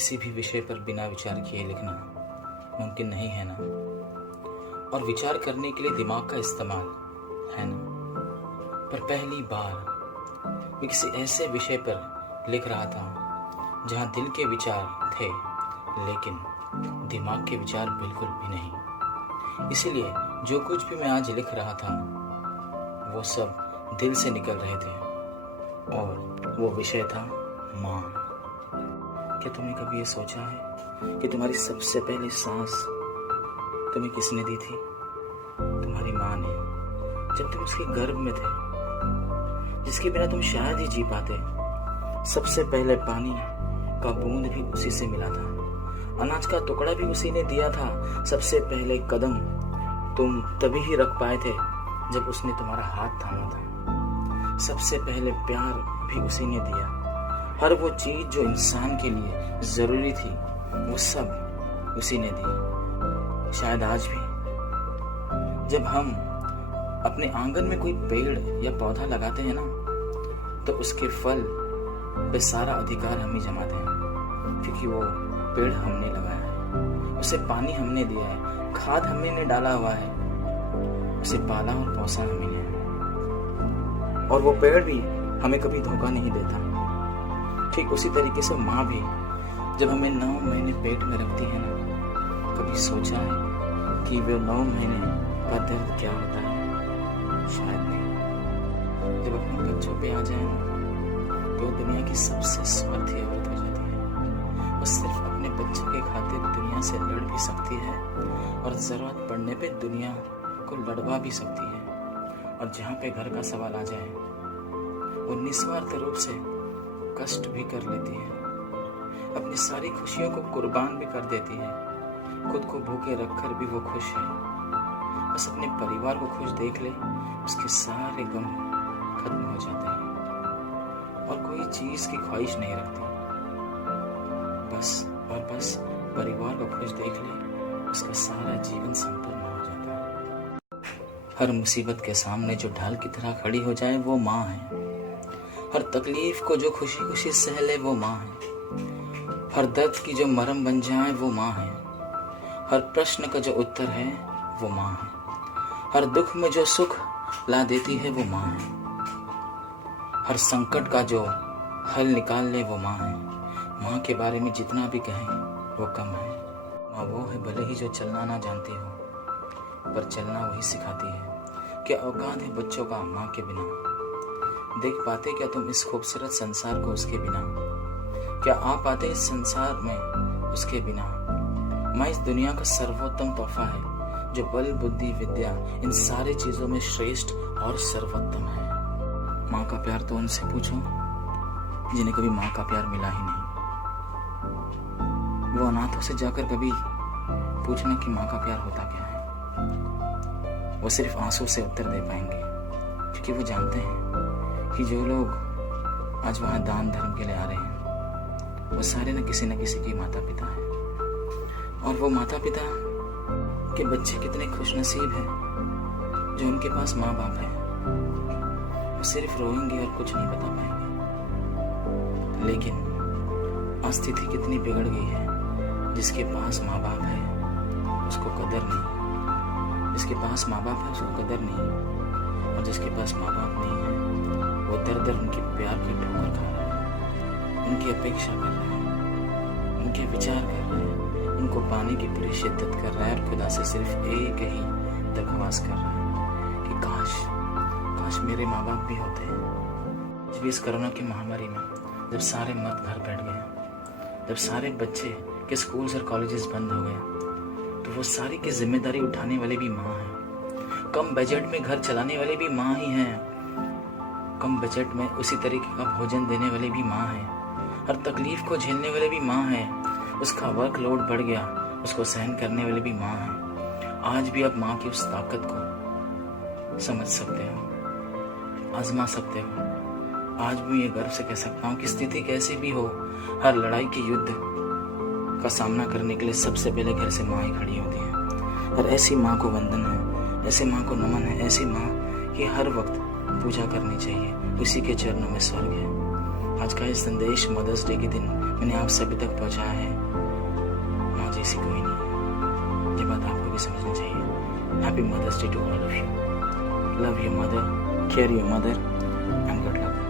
किसी भी विषय पर बिना विचार किए लिखना मुमकिन नहीं है ना। और विचार करने के लिए दिमाग का इस्तेमाल है ना। पर पहली बार मैं किसी ऐसे विषय पर लिख रहा था जहां दिल के विचार थे लेकिन दिमाग के विचार बिल्कुल भी नहीं। इसीलिए जो कुछ भी मैं आज लिख रहा था वो सब दिल से निकल रहे थे और वो विषय था माँ। क्या तुमने कभी ये सोचा है कि तुम्हारी सबसे पहली सांस तुम्हें किसने दी थी? तुम्हारी माँ ने, जब तुम उसके गर्भ में थे, जिसके बिना तुम शायद ही जी पाते। सबसे पहले पानी का बूंद भी उसी से मिला था, अनाज का टुकड़ा भी उसी ने दिया था। सबसे पहले कदम तुम तभी ही रख पाए थे जब उसने तुम्हारा हाथ थामा था। सबसे पहले प्यार भी उसी ने दिया। हर वो चीज जो इंसान के लिए जरूरी थी वो सब उसी ने दी। शायद आज भी जब हम अपने आंगन में कोई पेड़ या पौधा लगाते हैं ना, तो उसके फल पे सारा अधिकार हम ही जमाते हैं, क्योंकि वो पेड़ हमने लगाया है, उसे पानी हमने दिया है, खाद हमने डाला हुआ है, उसे पाला और पोसा हमने है। और वो पेड़ भी हमें कभी धोखा नहीं देता। ठीक उसी तरीके से माँ भी जब हमें 9 महीने पेट में रखती है ना, कभी सोचा है कि वे 9 महीने का दर्द क्या होता है? शायद नहीं। जब अपने बच्चों पे आ जाए तो दुनिया की सबसे स्वार्थी औरत हो जाती है। वो सिर्फ अपने बच्चों के खातिर दुनिया से लड़ भी सकती है और जरूरत पड़ने पे दुनिया को लड़वा भी सकती है। और जहाँ पे घर का सवाल आ जाए वो निस्वार्थ रूप से कष्ट भी कर लेती है, अपनी सारी खुशियों को कुर्बान भी कर देती है। खुद को भूखे रखकर भी वो खुश है। बस अपने परिवार को खुश देख ले, उसके सारे गम खत्म हो जाते हैं और कोई चीज की ख्वाहिश नहीं रखती। बस परिवार को खुश देख ले, उसका सारा जीवन संपूर्ण हो जाता है। हर मुसीबत के सामने जो ढाल की तरह खड़ी हो जाए वो माँ है। हर तकलीफ को जो खुशी खुशी सह ले वो माँ है। हर दर्द की जो मरहम बन जाए वो माँ है। हर प्रश्न का जो उत्तर है वो माँ है। हर दुख में जो सुख ला देती है वो माँ है। हर संकट का जो हल निकाल ले वो माँ है। माँ के बारे में जितना भी कहें वो कम है। माँ वो है भले ही जो चलना ना जानती हो, पर चलना वही सिखाती है। क्या औकात है बच्चों का माँ के बिना? देख पाते क्या तुम इस खूबसूरत संसार को उसके बिना? क्या आ पाते इस संसार में उसके बिना? माँ इस दुनिया का सर्वोत्तम तोहफा है जो बल बुद्धि विद्या इन सारी चीजों में श्रेष्ठ और सर्वोत्तम है। माँ का प्यार तो उनसे पूछो जिन्हें कभी माँ का प्यार मिला ही नहीं। वो अनाथों से जाकर कभी पूछना कि माँ का प्यार होता क्या है। वो सिर्फ आंसू से उत्तर दे पाएंगे, क्योंकि वो जानते हैं कि जो लोग आज वहां दान धर्म के लिए आ रहे हैं वो सारे न किसी की माता पिता है। और वो माता पिता के बच्चे कितने खुशनसीब हैं जो उनके पास माँ बाप है। वो सिर्फ रोएंगे और कुछ नहीं बता पाएंगे। लेकिन आज स्थिति कितनी बिगड़ गई है, जिसके पास माँ बाप है उसको कदर नहीं, जिसके पास माँ बाप है उसको कदर नहीं, और जिसके पास माँ बाप नहीं है वो दर दर उनके प्यार की ठोकर खा रहा है, उनकी अपेक्षा कर रहा है, उनके विचार कर रहा है, उनको पाने की पूरी शिद्दत कर रहा है और खुदा से सिर्फ एक ही दरख्वास कर रहा है कि काश मेरे माँ बाप भी होते हैं। जब इस कोरोना की महामारी में जब सारे मर्द घर बैठ गए, जब सारे बच्चे के स्कूल्स और कॉलेजेस बंद हो गए, तो वो सारी की जिम्मेदारी उठाने वाले भी माँ हैं। कम बजट में घर चलाने वाले भी माँ ही हैं। कम बजट में उसी तरीके का भोजन देने वाले भी माँ हैं। हर तकलीफ को झेलने वाले भी माँ हैं। उसका वर्कलोड बढ़ गया, उसको सहन करने वाले भी माँ हैं। आज भी आप माँ की उस ताकत को समझ सकते हो, आजमा सकते हो। आज भी ये गर्व से कह सकता हूँ कि स्थिति कैसी भी हो, हर लड़ाई के युद्ध का सामना करने के लिए सबसे पहले घर से माँ ही खड़ी होती है। और ऐसी माँ को वंदन है, ऐसी माँ को नमन है, ऐसी माँ की हर वक्त पूजा करनी चाहिए। उसी के चरणों में स्वर्ग है। आज का ये संदेश मदर्स डे के दिन मैंने आप सभी तक पहुंचाया है। माँ जैसी कोई नहीं, ये बात आपको भी समझनी चाहिए। Happy mother's day to all of you. Love your mother, care your mother and good luck.